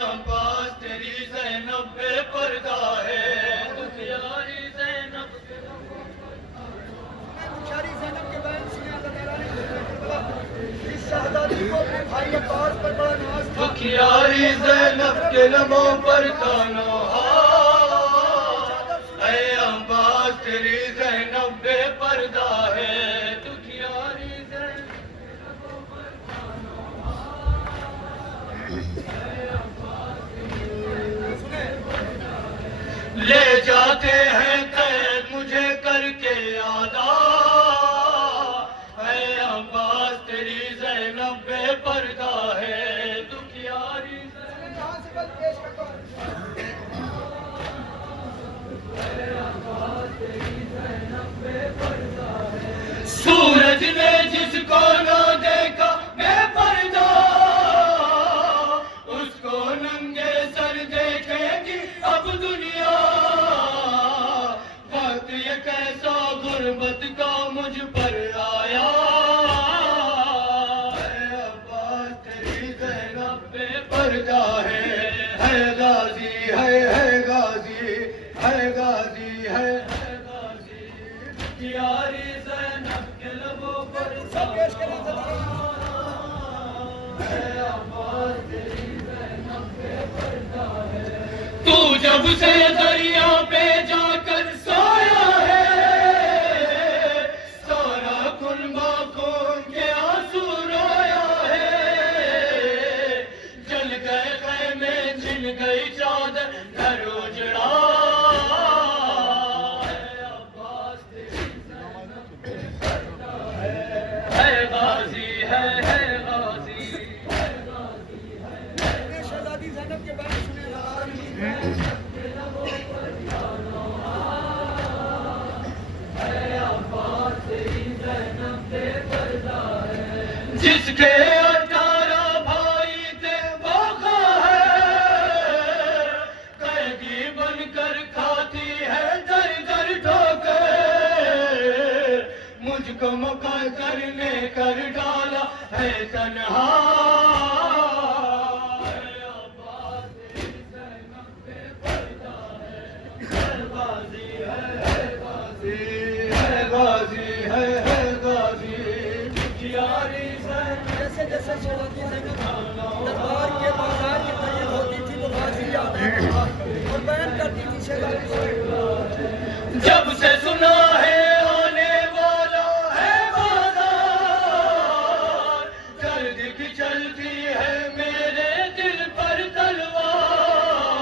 عباس تیری زینب بے پردہ ہے، دکھیاری زینب بخاری زینب کے بیان سنے اللہ تعالیٰ نے اس شہزادی کو اپنے بھائی عباس پر بڑا ناز تھا۔ دکھیاری زینب کے لبوں پر تانو اے عباس تیری زینب بے پردہ ہے، دکھیاری زینب لے جاتے ہیں قید مجھے کر کے آدھا، اے عباس تیری زینب بے پردہ ہے، دکھیاری یہاں سے بل پیش کرتا ہوں۔ سورج نے جس کو نہ دیکھا بے پردہ، اس کو ننگے سر دیکھے گی اب دنیا، وقت یہ کیسا غربت کا مجھ پر آیا، اے عباس تیری زینب بے پردہ ہے غازی ہے غازی ہے غازی ہے غازی، یاری زینب کے لبوں پر سب پیش کریں اللہ تعالیٰ۔ تو جب سے دریا پہ جا کر سویا ہے، سارا کنبہ خون کے آنسو رویا ہے، جل گئے خیمے چھن گئی چادر گھر اجڑا، ہے غازی ہے غازی۔ اپنے شہزادی زینب کے بیان سنے اللہ تعالیٰ نے جس کے 18 بھائی تھے وہ خواہر، قیدی بن کر کھاتی ہے در در ٹھوکر، مجھ کو مقدر نے کر ڈالا ہے تنہا، جیسے جیسے شہزادی زینب دربار کے بازار کی طرف ہوتی تھی وہ غازی یاد آتا تھا اور بیان کرتی تھی شہزادی زینب۔ جب سے سنا ہے آنے والا ہے بازار، درد کی چلتی ہے میرے دل پر تلوار،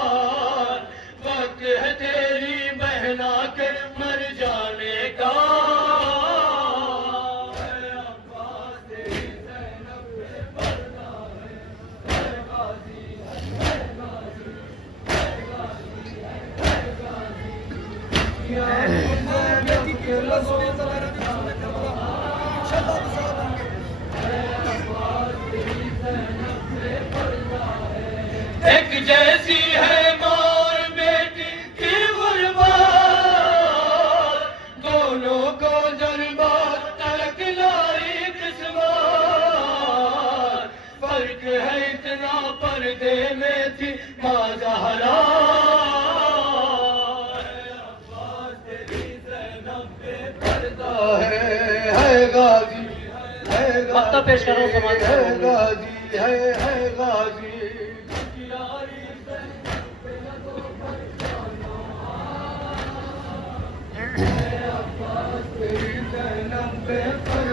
وقت ہے تیری بہنا کے مر جانے کا، بیٹی کی اللہ سنے اللہ تعالیٰ نے سنے کربلا انشاءاللہ وہ ساتھ ہوں گے۔ ایک جیسی ہے ماں اور بیٹی کی غربت، دونوں کو دربار تلک لائی قسمت، فرق ہے اتنا پردے میں تھی ماں زہرا، ہے غازی ہے مکتب پیش کرو سماج ہے غازی ہے غازی، تیری زینب بے پردہ